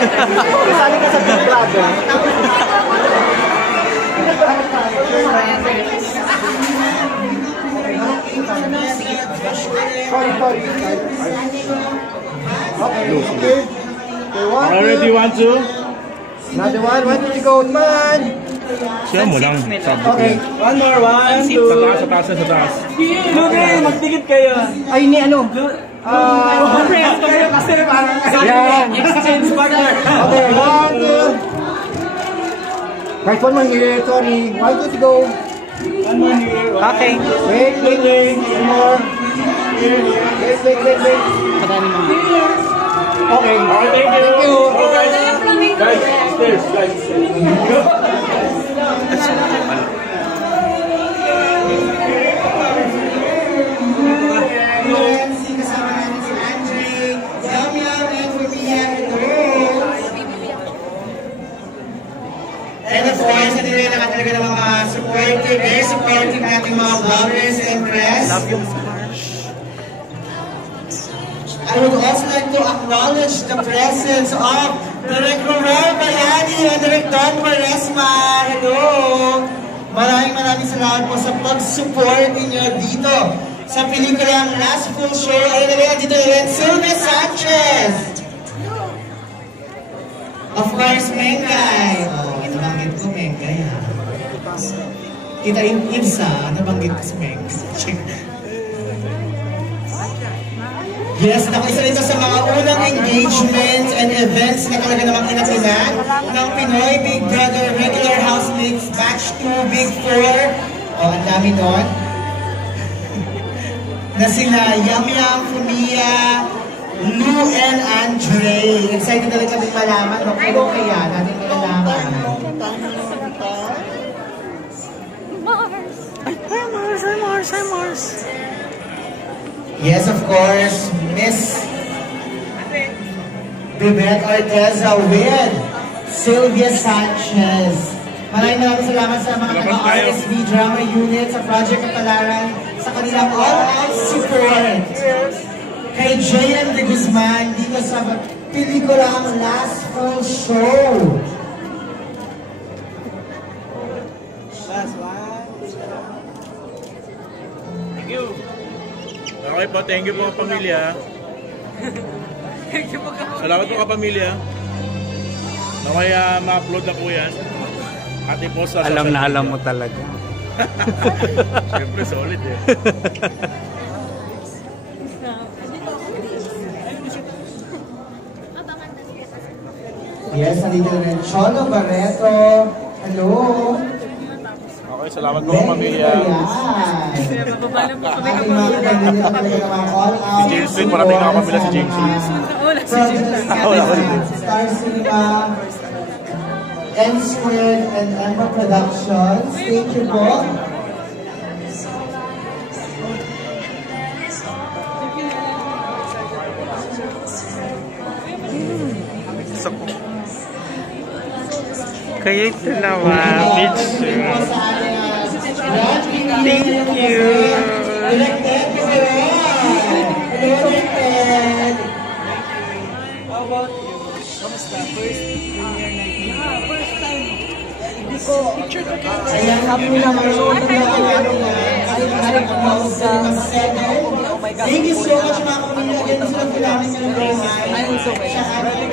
Kasali ka sa Big Brother. Sorry, sorry. Okay, okay. One, Already two. want to? Another one, one, two, go, man. Siya mo lang. Okay. One more, one, two. Sa taas, sa taas, sa taas. Lugi, magdikit kayo. Ay, ni ano? Ah, kayo kasi parang Yan. Guys, one more here, sorry. One, two, go. One more here. one. Okay. Wait, wait, wait. One more. Wait, wait, wait, wait. Okay. Okay, thank you. Thank you. Guys, stairs, guys. And of course, hindi rin naman talaga ng mga supportive, very supportive nating mga vloggers and press. Love you, I would also like to acknowledge the presence of Direk Romel Bayani and Direk Don Quaresma. Hello! Maraming maraming salamat po sa pag-support ninyo dito sa pelikulang Last Full Show. Ayun na rin, dito na rin, Sylvia Sanchez! Of course, Mengay. Kita in Insa, nabanggit ko si Mengay. Yes, naku, isa ito sa mga unang engagements and events na talaga namang inatinan ng Pinoy Big Brother Regular Housemates Batch 2 Big 4. O, ang dami doon. na sila Yam Yam, Fumia, Lou and Andre. Excited rin kami malaman no? kung kaya natin malalaman. Mars. Yes, of course, Miss Bibet Orteza with Sylvia Sanchez. Maraming maraming salamat sa mga Salamat tayo. taga-RSV Drama Unit sa Project Kapalaran sa kanilang all-out support. Kay Jayan de Guzman dito sa pelikula ang Last Full Show. Last one. Thank you. Okay po, thank you po pamilya. Salamat po kapamilya. Namaya ma-upload na po yan. At i-post sa Alam na alam mo talaga. Siyempre, solid eh. Yes, nandito na rin Cholo Barreto. Hello. Okay, salamat po pamilya. Ating mga kapamilya talaga ng mga all-out Si James Sweet, parating na kapamilya si James Sweet. Wala Star Cinema, N Squared, and Emma Productions. Thank you po. Kayo ito naman, picture. Thank you po sa ating, uh, Thank you. Ko Red. Hello, Directed. How about you? Kamusta? First premiere night. First time. Ayan, kami na marunong na ano na. Thank you so much mga kapamilya. Ganun sila kailangan ng buhay. Sa ating